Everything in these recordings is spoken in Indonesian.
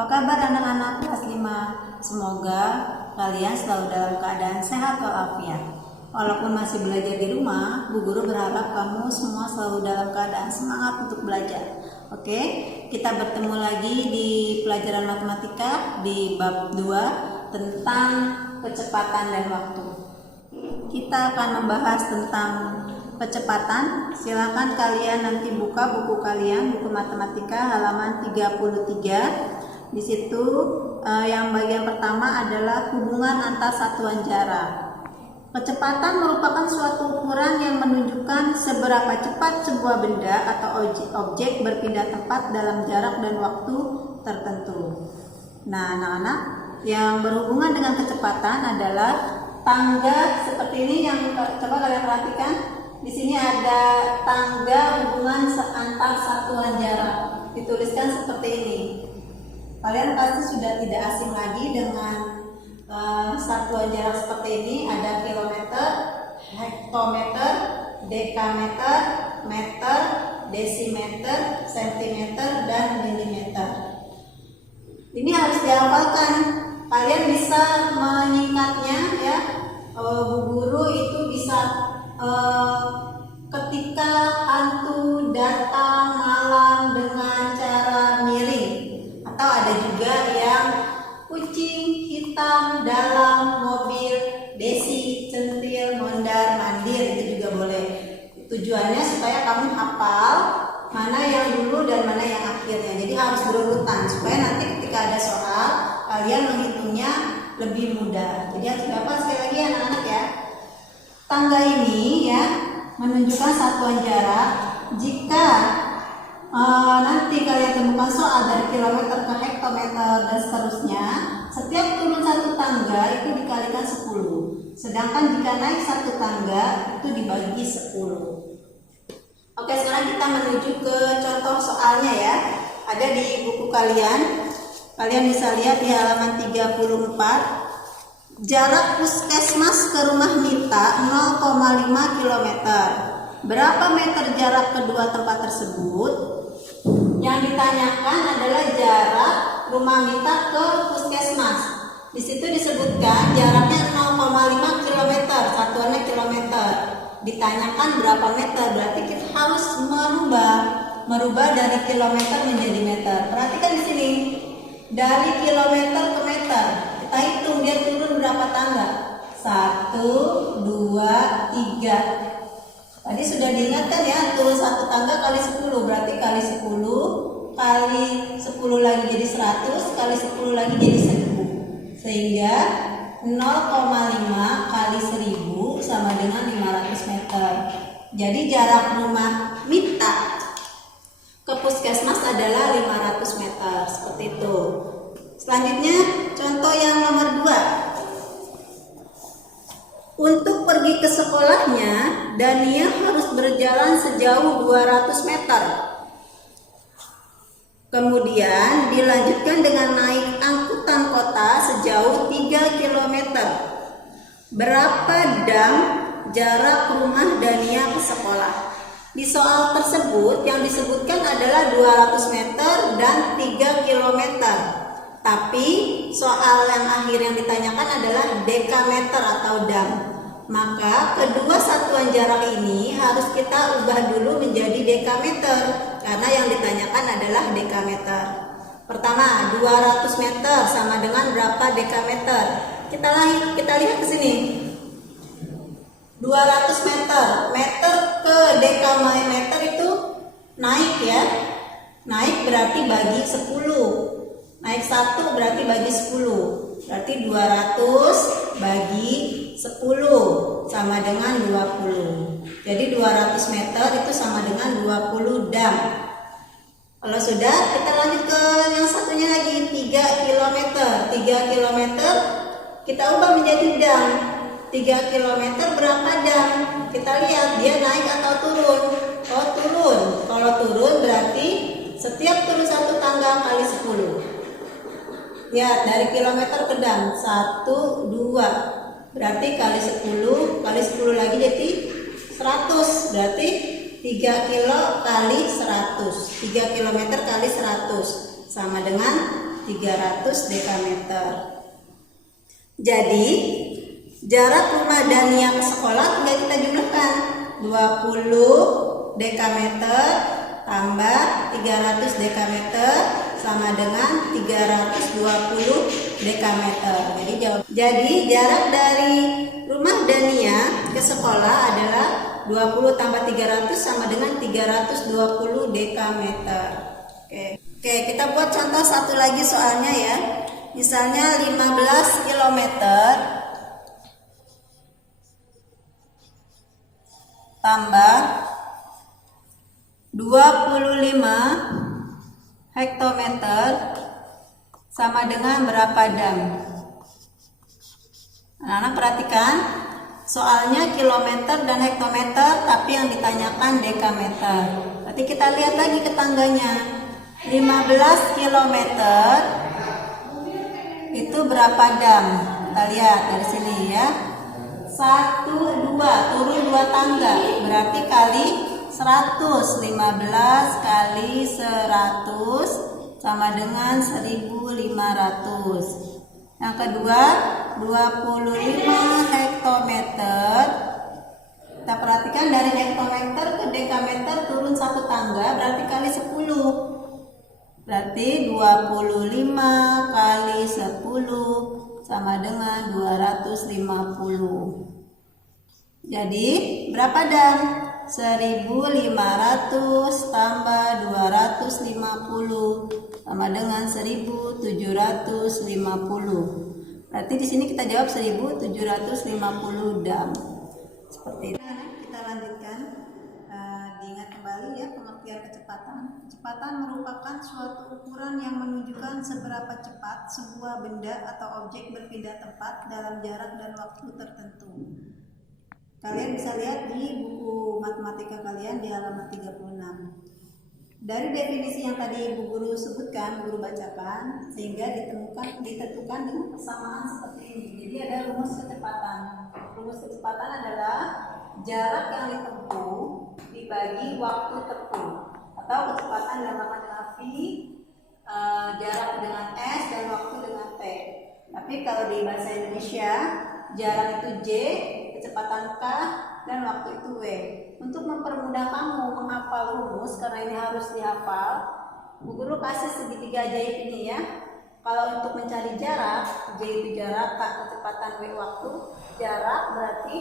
Apa kabar anak-anak kelas 5? Semoga kalian selalu dalam keadaan sehat walafiat. Walaupun masih belajar di rumah, Bu Guru berharap kamu semua selalu dalam keadaan semangat untuk belajar. Oke, kita bertemu lagi di pelajaran matematika di bab 2 tentang kecepatan dan waktu. Kita akan membahas tentang kecepatan. Silakan kalian nanti buka buku kalian, buku matematika halaman 33. Di situ yang bagian pertama adalah hubungan antar satuan jarak. Kecepatan merupakan suatu ukuran yang menunjukkan seberapa cepat sebuah benda atau objek berpindah tempat dalam jarak dan waktu tertentu. Nah, anak-anak, yang berhubungan dengan kecepatan adalah tangga seperti ini yang coba kalian perhatikan. Di sini ada tangga hubungan antar satuan jarak. Dituliskan seperti ini. Kalian pasti sudah tidak asing lagi dengan satuan jarak seperti ini. Ada kilometer, hektometer, dekameter, meter, desimeter, sentimeter, dan milimeter. Ini harus dihafalkan. Kalian bisa menyingkatnya ya. Bu Guru itu bisa ketika hantu datang malam dengan cara miring. Atau ada juga yang kucing hitam dalam mobil Desi centil mondar mandir, itu juga boleh. Tujuannya supaya kamu hafal mana yang dulu dan mana yang akhirnya. Jadi harus berurutan supaya nanti ketika ada soal kalian menghitungnya lebih mudah. Jadi harus dihafal sekali lagi anak-anak ya. Tangga ini ya menunjukkan satuan jarak. Jika nanti kalian temukan soal dari kilometer ke hektometer dan seterusnya, setiap turun satu tangga itu dikalikan 10. Sedangkan jika naik satu tangga itu dibagi 10. Oke, sekarang kita menuju ke contoh soalnya ya. Ada di buku kalian. Kalian bisa lihat di halaman 34. Jarak puskesmas ke rumah Mita 0,5 km. Berapa meter jarak kedua tempat tersebut? Yang ditanyakan adalah jarak rumah Mita ke puskesmas. Di situ disebutkan jaraknya 0,5 km, satuannya kilometer. Ditanyakan berapa meter, berarti kita harus merubah dari kilometer menjadi meter. Perhatikan di sini, dari kilometer ke meter. Kita hitung dia turun berapa tangga. 1, 2, 3. Tadi sudah diingatkan ya, turun satu tangga kali 10, berarti kali 10 kali 10 lagi jadi 100 kali 10 lagi jadi 1000. Sehingga 0,5 kali 1000 sama dengan 500 meter. Jadi jarak rumah Mita ke puskesmas adalah 500 meter. Seperti itu. Selanjutnya contoh yang nomor 2. Untuk pergi ke sekolahnya, Dania harus berjalan sejauh 200 meter. Kemudian dilanjutkan dengan naik angkutan kota sejauh 3 km. Berapa dam jarak rumah Dania ke sekolah? Di soal tersebut yang disebutkan adalah 200 meter dan 3 km. Tapi soal yang akhir yang ditanyakan adalah dekameter atau dam. Maka kedua satuan jarak ini harus kita ubah dulu menjadi dekameter karena yang ditanyakan adalah dekameter. Pertama, 200 meter sama dengan berapa dekameter? Kita lihat ke sini. 200 meter, meter ke dekameter itu naik ya. Naik berarti bagi 10. Naik 1 berarti bagi 10. Berarti 200 bagi 10 sama dengan 20. Jadi 200 meter itu sama dengan 20 dam. Kalau sudah, kita lanjut ke yang satunya lagi, 3 km. 3 km kita ubah menjadi dam. 3 km berapa dam? Kita lihat dia naik atau turun. Oh, turun. Kalau turun berarti setiap turun satu tangga kali 10. Ya, dari kilometer ke dam 1, 2. Berarti kali 10 lagi jadi 100. Berarti 3 kilo kali 100. 3 km kali 100 sama dengan 300 dekameter. Jadi jarak rumah Dania ke sekolah tinggal kita jumlahkan 20 dekameter tambah 300 dekameter sama dengan 320 dekameter. Jadi jarak dari rumah Dania ke sekolah adalah 20 tambah 300 sama dengan 320 dekameter. Oke, kita buat contoh satu lagi soalnya ya. Misalnya 15 km tambah 25 hektometer sama dengan berapa dam? Anak-anak perhatikan, soalnya kilometer dan hektometer, tapi yang ditanyakan dekameter. Berarti kita lihat lagi ke tangganya. 15 km itu berapa dam? Kita lihat dari sini ya. 1, 2, turun 2 tangga, berarti kali 100. 15 kali 100 sama dengan 1500. Yang kedua, 25 hektometer. Kita perhatikan dari hektometer ke dekameter turun 1 tangga, berarti kali 10. Berarti 25 kali 10 sama dengan 250. Jadi berapa dam? 1500 tambah 250 sama dengan 1750. Berarti di sini kita jawab 1750 dam. Seperti itu. Kita lanjutkan. Diingat kembali ya pengertian kecepatan. Kecepatan merupakan suatu ukuran yang menunjukkan seberapa cepat sebuah benda atau objek berpindah tempat dalam jarak dan waktu tertentu. Kalian bisa lihat di buku matematika kalian di halaman 36. Dari definisi yang tadi Ibu Guru sebutkan, Guru bacakan, sehingga ditentukan dengan persamaan seperti ini. Jadi ada rumus kecepatan. Rumus kecepatan adalah jarak yang ditempuh dibagi waktu tempuh, atau kecepatan dinamakan dengan V, jarak dengan S, dan waktu dengan T. Tapi kalau di bahasa Indonesia, jarak itu J, kecepatan K, dan waktu itu W. Untuk mempermudah kamu menghafal rumus, karena ini harus dihafal, Bu Guru kasih segitiga ajaib ini ya. Kalau untuk mencari jarak, J itu jarak, K kecepatan, W waktu. Jarak berarti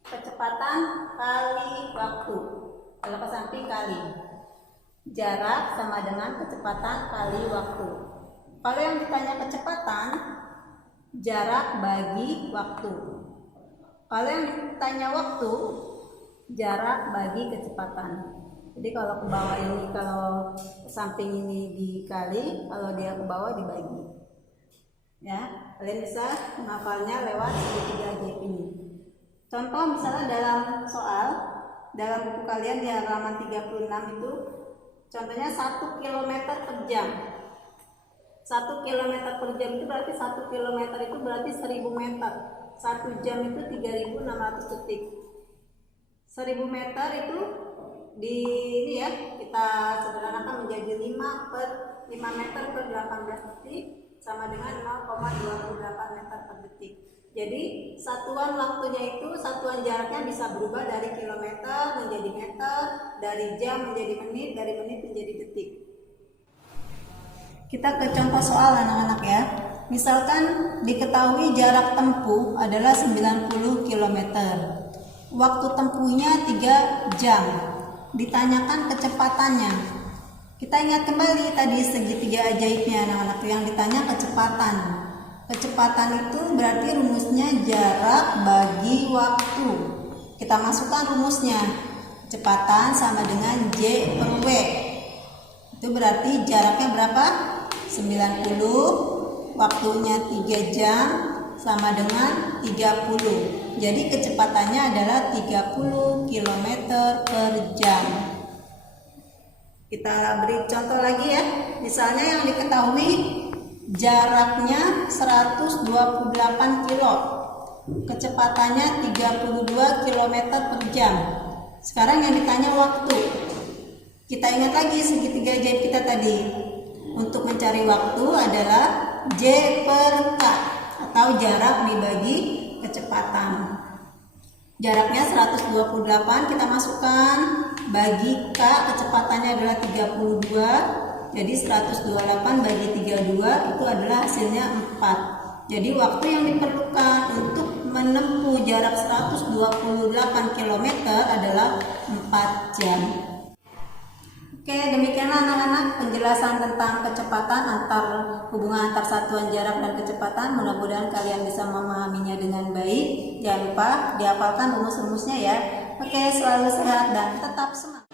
kecepatan kali waktu. Kalau ke samping kali. Jarak sama dengan kecepatan kali waktu. Kalau yang ditanya kecepatan, jarak bagi waktu. Kalau yang ditanya waktu, jarak bagi kecepatan. Jadi kalau ke bawah ini, kalau ke samping ini dikali, kalau dia ke bawah dibagi. Ya, kalian bisa menghafalnya lewat segitiga ajaib ini. Contoh misalnya dalam soal, dalam buku kalian di halaman 36 itu, contohnya 1 km per jam. 1 km per jam itu berarti 1 km itu berarti 1000 meter. 1 jam itu 3600 detik. 1000 meter itu di ini ya, kita sederhanakan menjadi 5 meter per 18 detik sama dengan 0,28 meter per detik. Jadi satuan waktunya itu, satuan jaraknya bisa berubah dari kilometer menjadi meter, dari jam menjadi menit, dari menit menjadi detik. Kita ke contoh soal anak-anak ya. Misalkan diketahui jarak tempuh adalah 90 km. Waktu tempuhnya 3 jam. Ditanyakan kecepatannya. Kita ingat kembali tadi segitiga ajaibnya anak-anak, yang ditanya kecepatan. Kecepatan itu berarti rumusnya jarak bagi waktu. Kita masukkan rumusnya. Kecepatan sama dengan J per W. Itu berarti jaraknya berapa? 90, waktunya 3 jam sama dengan 30. Jadi kecepatannya adalah 30 km per jam. Kita beri contoh lagi ya. Misalnya yang diketahui jaraknya 128 kilo, kecepatannya 32 km per jam. Sekarang yang ditanya waktu. Kita ingat lagi segitiga ajaib kita tadi. untuk mencari waktu adalah J per K atau jarak dibagi kecepatan. Jaraknya 128 kita masukkan, bagi K kecepatannya adalah 32. Jadi 128 bagi 32 itu adalah hasilnya 4. Jadi waktu yang diperlukan untuk menempuh jarak 128 km adalah 4 jam. Oke, demikianlah anak-anak penjelasan tentang kecepatan hubungan antar satuan jarak dan kecepatan. Mudah-mudahan kalian bisa memahaminya dengan baik. Jangan lupa dihafalkan rumus-rumusnya ya. Oke, selalu sehat dan tetap semangat.